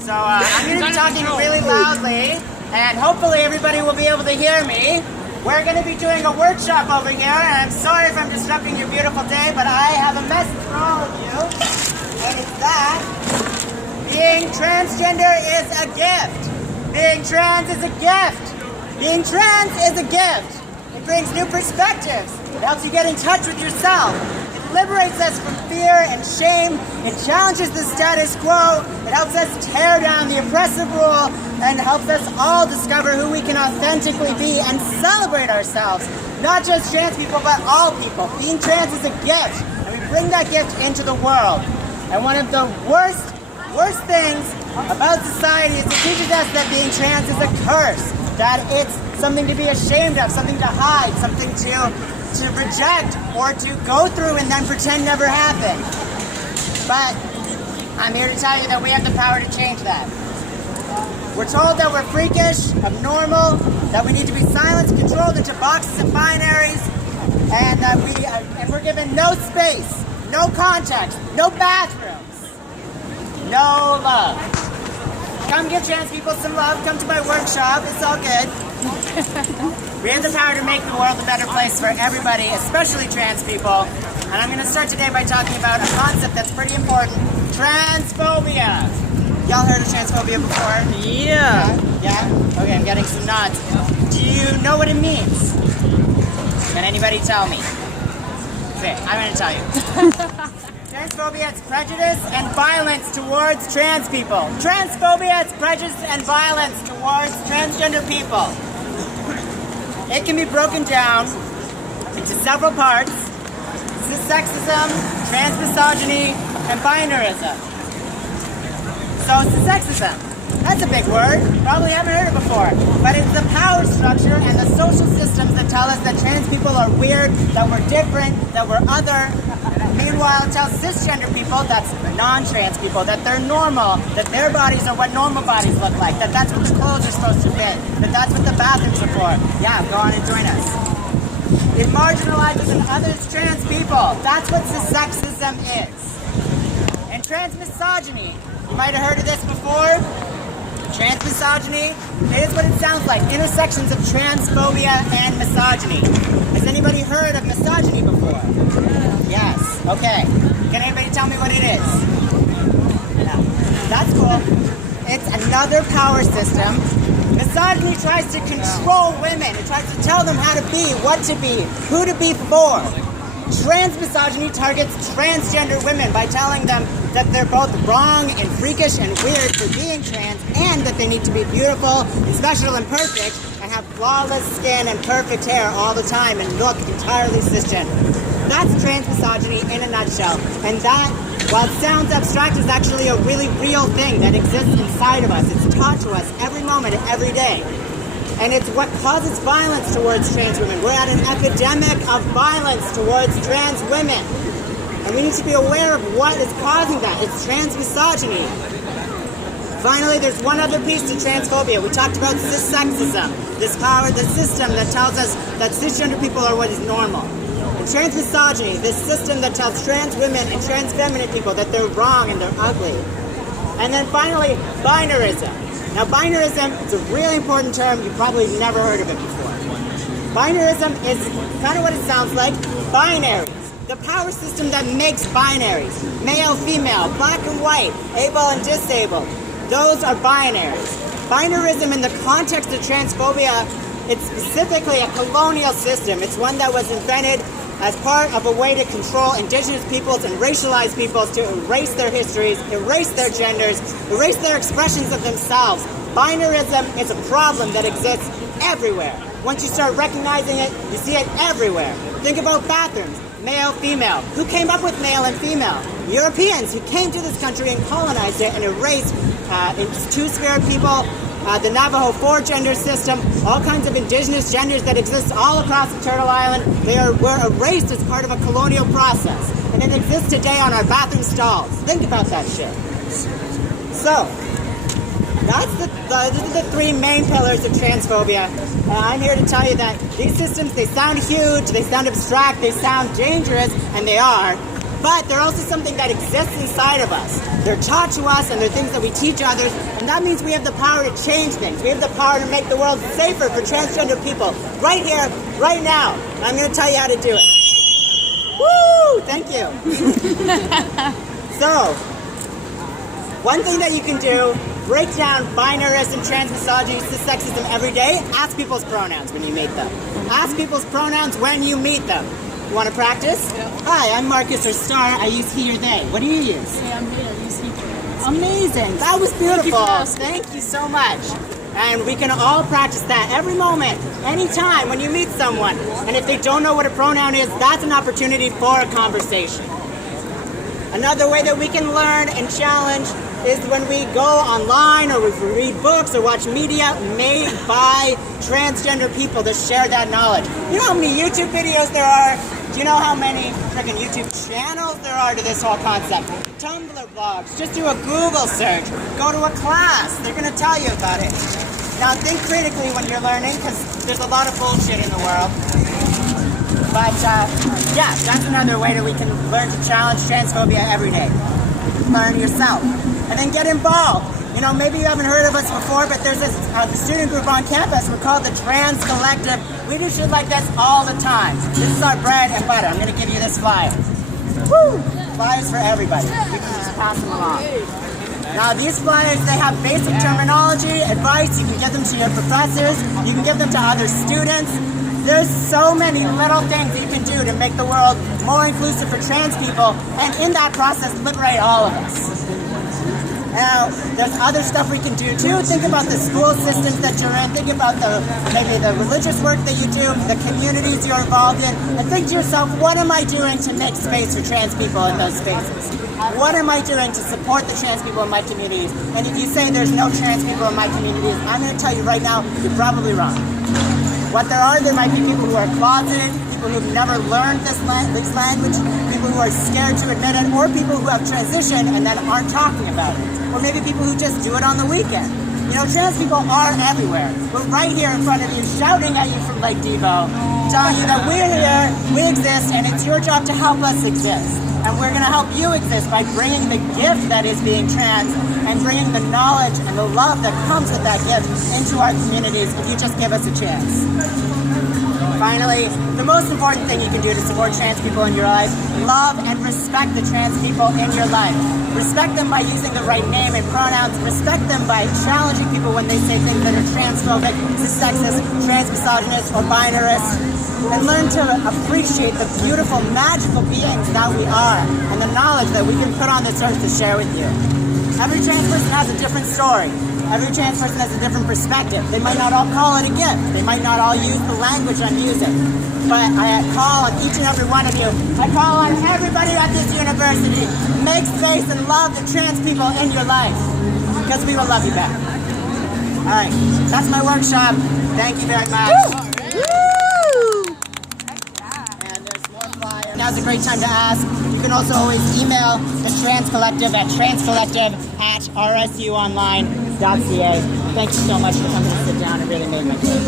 So I'm going to be talking really loudly, and hopefully everybody will be able to hear me. We're going to be doing a workshop over here, and I'm sorry if I'm disrupting your beautiful day, but I have a message for all of you, and it's that being transgender is a gift. Being trans is a gift. Being trans is a gift. It brings new perspectives. It helps you get in touch with yourself. It liberates us from fear and shame. It challenges the status quo. It helps us tear down the oppressive rule and helps us all discover who we can authentically be and celebrate ourselves. Not just trans people, but all people. Being trans is a gift, and we bring that gift into the world. And one of the worst things about society is it teaches us that being trans is a curse, that it's something to be ashamed of, something to hide, something to reject or to go through and then pretend never happened. But I'm here to tell you that we have the power to change that. We're told that we're freakish, abnormal, that we need to be silenced, controlled into boxes and binaries, and that we're given no space, no context, no bathrooms, no love. Come give trans people some love, come to my workshop, it's all good. We have the power to make the world a better place for everybody, especially trans people. And I'm going to start today by talking about a concept that's pretty important, transphobia. Y'all heard of transphobia before? Yeah. Yeah? Okay, I'm getting some nods. Do you know what it means? Can anybody tell me? Okay, I'm going to tell you. Transphobia is prejudice and violence towards trans people. Transphobia is prejudice and violence towards transgender people. It can be broken down into several parts: cissexism, transmisogyny, and binarism. So cissexism, that's a big word. Probably haven't heard it before. But it's the power structure and the social systems that tell us that trans people are weird, that we're different, that we're other. Meanwhile, it tells cisgender people, that's non-trans people, that they're normal, that their bodies are what normal bodies look like, that that's what the clothes are supposed to fit, that that's what the bathrooms are for. Yeah, go on and join us. It marginalizes and others trans people. That's what cissexism is. And transmisogyny, you might have heard of this before. Transmisogyny, it is what it sounds like, intersections of transphobia and misogyny. Has anybody heard of misogyny before? Yes. Okay. Can anybody tell me what it is? No. That's cool. It's another power system. Misogyny tries to control women. It tries to tell them how to be, what to be, who to be for. Transmisogyny targets transgender women by telling them that they're both wrong and freakish and weird for being trans, and that they need to be beautiful and special and perfect and have flawless skin and perfect hair all the time and look entirely cisgender. That's transmisogyny in a nutshell. And that, while it sounds abstract, is actually a really real thing that exists inside of us. It's taught to us every moment and every day. And it's what causes violence towards trans women. We're at an epidemic of violence towards trans women. And we need to be aware of what is causing that. It's transmisogyny. Finally, there's one other piece to transphobia. We talked about cissexism, this power, the system that tells us that cisgender people are what is normal. And transmisogyny, this system that tells trans women and trans feminine people that they're wrong and they're ugly. And then finally, binarism. Now, binarism is a really important term. You've probably never heard of it before. Binarism is kind of what it sounds like. Binaries. The power system that makes binaries. Male, female, black and white, able and disabled. Those are binaries. Binarism in the context of transphobia, it's specifically a colonial system. It's one that was invented as part of a way to control indigenous peoples and racialized peoples, to erase their histories, erase their genders, erase their expressions of themselves. Binarism is a problem that exists everywhere. Once you start recognizing it, you see it everywhere. Think about bathrooms, male, female. Who came up with male and female? Europeans who came to this country and colonized it and erased its two-spirit people, the Navajo four-gender system, all kinds of indigenous genders that exist all across the Turtle Island. Were erased as part of a colonial process. And it exists today on our bathroom stalls. Think about that shit. So, these are the three main pillars of transphobia. And I'm here to tell you that these systems, they sound huge, they sound abstract, they sound dangerous, and they are. but they're also something that exists inside of us. They're taught to us, and they're things that we teach others, and that means we have the power to change things. We have the power to make the world safer for transgender people, right here, right now. And I'm going to tell you how to do it. Woo! Thank you. So, one thing that you can do, break down binarism, transmisogyny, cissexism every day. Ask people's pronouns when you meet them. Ask people's pronouns when you meet them. You want to practice? Yeah. Hi, I'm Marcus or Star. I use he or they. What do you use? Hey, I'm here. I use he. Amazing. That was beautiful. Thank Thank you so much. And we can all practice that every moment, anytime when you meet someone. And if they don't know what a pronoun is, that's an opportunity for a conversation. Another way that we can learn and challenge is when we go online or we read books or watch media made by transgender people to share that knowledge. You know how many YouTube videos there are? Do you know how many freaking YouTube channels there are to this whole concept? Tumblr blogs. Just do a Google search. Go to a class. They're going to tell you about it. Now think critically when you're learning, because there's a lot of bullshit in the world. But yeah, that's another way that we can learn to challenge transphobia every day. Learn yourself. And then get involved. You know, maybe you haven't heard of us before, but there's this student group on campus. We're called the Trans Collective. We do shit like this all the time. This is our bread and butter. I'm going to give you this flyer. Woo! Flyers for everybody. You can just pass them along. Now, these flyers, they have basic terminology, advice. You can give them to your professors. You can give them to other students. There's so many little things that you can do to make the world more inclusive for trans people, and in that process, liberate all of us. Now, there's other stuff we can do too. Think about the school systems that you're in. Think about maybe the religious work that you do, the communities you're involved in, and think to yourself, what am I doing to make space for trans people in those spaces? What am I doing to support the trans people in my communities? And if you say there's no trans people in my communities, I'm going to tell you right now, you're probably wrong. What there might be people who are closeted, people who've never learned this language, people who are scared to admit it, or people who have transitioned and then aren't talking about it. Or maybe people who just do it on the weekend. You know, trans people are everywhere. We're right here in front of you, shouting at you from Lake Devo, telling you that we're here, we exist, and it's your job to help us exist. And we're going to help you exist by bringing the gift that is being trans and bringing the knowledge and the love that comes with that gift into our communities if you just give us a chance. Finally, the most important thing you can do to support trans people in your life, love and respect the trans people in your life. Respect them by using the right name and pronouns. Respect them by challenging people when they say things that are transphobic, sexist, transmisogynist, or binarist. And learn to appreciate the beautiful, magical beings that we are and the knowledge that we can put on this earth to share with you. Every trans person has a different story. Every trans person has a different perspective. They might not all call it a gift. They might not all use the language I'm using. But I call on each and every one of you. I call on everybody at this university. Make space and love the trans people in your life. Because we will love you back. Alright, that's my workshop. Thank you very much. Woo! Now's a great time to ask. You can also always email the Trans Collective at transcollective@rsuonline.ca. Thank you so much for coming to sit down. It really made my day.